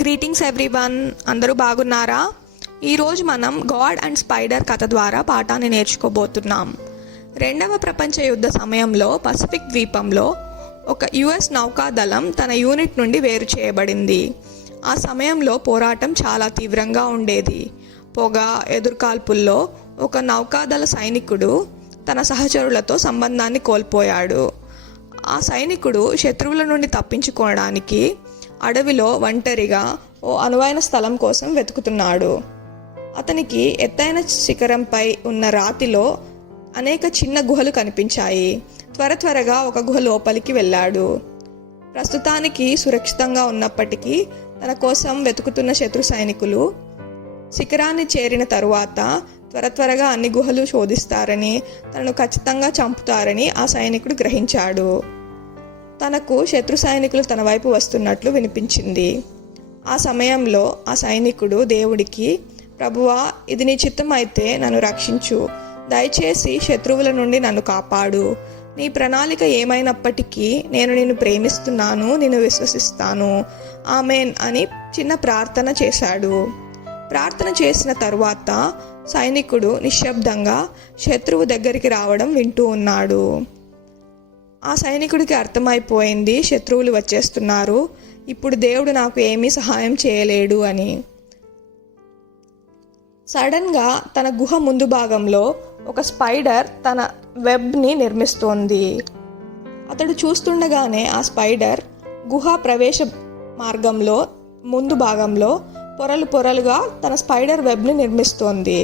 Greetings everyone, అందరూ బాగున్నారా? ఈరోజు మనం గాడ్ అండ్ స్పైడర్ కథ ద్వారా పాఠాన్ని నేర్చుకోబోతున్నాం. 2వ ప్రపంచ యుద్ధ సమయంలో పసిఫిక్ ద్వీపంలో ఒక యుఎస్ నౌకాదళం తన యూనిట్ నుండి వేరు చేయబడింది. ఆ సమయంలో పోరాటం చాలా తీవ్రంగా ఉండేది. పొగ, ఎదుర్కాల్పుల్లో ఒక నౌకాదళ సైనికుడు తన సహచరులతో సంబంధాన్ని కోల్పోయాడు. ఆ సైనికుడు శత్రువుల నుండి తప్పించుకోవడానికి అడవిలో ఒంటరిగా ఓ అనువైన స్థలం కోసం వెతుకుతున్నాడు. అతనికి ఎత్తైన శిఖరంపై ఉన్న రాతిలో అనేక చిన్న గుహలు కనిపించాయి. త్వరగా ఒక గుహ లోపలికి వెళ్ళాడు. ప్రస్తుతానికి సురక్షితంగా ఉన్నప్పటికీ తన కోసం వెతుకుతున్న శత్రు సైనికులు శిఖరాన్ని చేరిన తరువాత త్వరగా అన్ని గుహలు శోధిస్తారని, తనను ఖచ్చితంగా చంపుతారని ఆ సైనికుడు గ్రహించాడు. తనకు శత్రు సైనికులు తన వైపు వస్తున్నట్లు వినిపించింది. ఆ సమయంలో ఆ సైనికుడు దేవుడికి, ప్రభువా, ఇది నీ చిత్తం అయితే నన్ను రక్షించు, దయచేసి శత్రువుల నుండి నన్ను కాపాడు, నీ ప్రణాళిక ఏమైనప్పటికీ నేను నిన్ను ప్రేమిస్తున్నాను, నిన్ను విశ్వసిస్తాను, ఆమెన్ అని చిన్న ప్రార్థన చేశాడు. ప్రార్థన చేసిన తరువాత సైనికుడు నిశ్శబ్దంగా శత్రువు దగ్గరికి రావడం వింటూ ఉన్నాడు. ఆ సైనికుడికి అర్థమైపోయింది, శత్రువులు వచ్చేస్తున్నారు, ఇప్పుడు దేవుడు నాకు ఏమీ సహాయం చేయలేడు అని. సడన్గా తన గుహ ముందు భాగంలో ఒక స్పైడర్ తన వెబ్ని నిర్మిస్తోంది. అతడు చూస్తుండగానే ఆ స్పైడర్ గుహ ప్రవేశ మార్గంలో ముందు భాగంలో పొరలుగా తన స్పైడర్ వెబ్ని నిర్మిస్తోంది.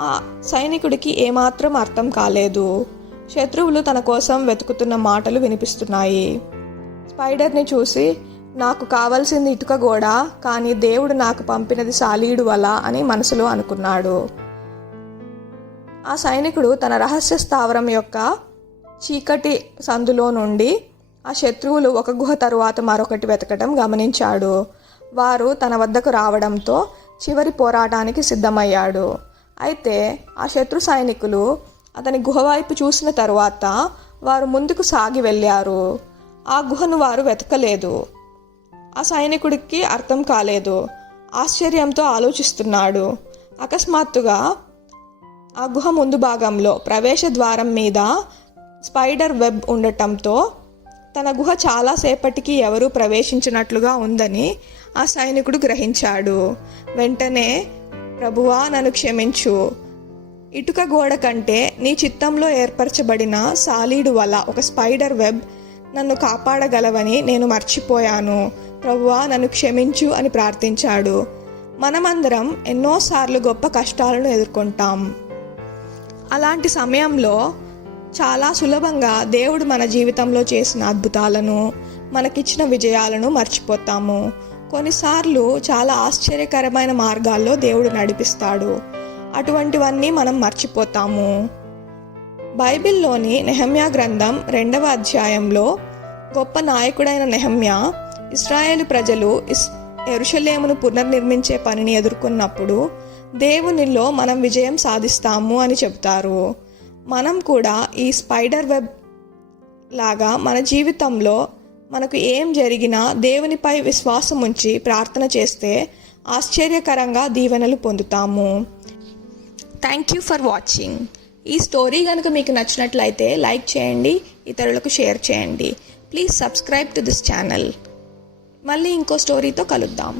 ఆ సైనికుడికి ఏమాత్రం అర్థం కాలేదు. శత్రువులు తన కోసం వెతుకుతున్న మాటలు వినిపిస్తున్నాయి. స్పైడర్ని చూసి, నాకు కావాల్సింది ఇటుక గోడ, కానీ దేవుడు నాకు పంపినది సాలీడు వల అని మనసులో అనుకున్నాడు. ఆ సైనికుడు తన రహస్య స్థావరం యొక్క చీకటి సందులో నుండి ఆ శత్రువులు ఒక గుహ తరువాత మరొకటి వెతకడం గమనించాడు. వారు తన వద్దకు రావడంతో చివరి పోరాటానికి సిద్ధమయ్యాడు. అయితే ఆ శత్రు సైనికులు అతని గుహ వైపు చూసిన తరువాత వారు ముందుకు సాగి వెళ్ళారు. ఆ గుహను వారు వెతకలేదు. ఆ సైనికుడికి అర్థం కాలేదు. ఆశ్చర్యంతో ఆలోచిస్తున్నాడు. అకస్మాత్తుగా ఆ గుహ ముందు భాగంలో ప్రవేశ ద్వారం మీద స్పైడర్ వెబ్ ఉండటంతో తన గుహ చాలాసేపటికి ఎవరూ ప్రవేశించినట్లుగా ఉందని ఆ సైనికుడు గ్రహించాడు. వెంటనే, ప్రభువా, నన్ను క్షమించు, ఇటుక గోడ కంటే నీ చిత్తంలో ఏర్పరచబడిన సాలీడు వల, ఒక స్పైడర్ వెబ్ నన్ను కాపాడగలవని నేను మర్చిపోయాను, ప్రభువా, నన్ను క్షమించు అని ప్రార్థించాడు. మనమందరం ఎన్నోసార్లు గొప్ప కష్టాలను ఎదుర్కొంటాం. అలాంటి సమయంలో చాలా సులభంగా దేవుడు మన జీవితంలో చేసిన అద్భుతాలను, మనకిచ్చిన విజయాలను మర్చిపోతాము. కొన్నిసార్లు చాలా ఆశ్చర్యకరమైన మార్గాల్లో దేవుడు నడిపిస్తాడు. అటువంటివన్నీ మనం మర్చిపోతాము. బైబిల్లోని నెహెమ్యా గ్రంథం 2వ అధ్యాయంలో గొప్ప నాయకుడైన నెహెమ్యా ఇశ్రాయేలు ప్రజలు యెరూషలేమును పునర్నిర్మించే పనిని ఎదుర్కొన్నప్పుడు దేవునిలో మనం విజయం సాధిస్తాము అని చెబుతారు. మనం కూడా ఈ స్పైడర్ వెబ్ లాగా మన జీవితంలో మనకు ఏం జరిగినా దేవునిపై విశ్వాసం ఉంచి ప్రార్థన చేస్తే ఆశ్చర్యకరంగా దీవెనలు పొందుతాము. Thank you for watching. ఈ స్టోరీ కనుక మీకు నచ్చినట్లయితే లైక్ చేయండి, ఇతరులకు షేర్ చేయండి. Please subscribe to this channel. మళ్ళీ ఇంకో స్టోరీతో కలుద్దాం.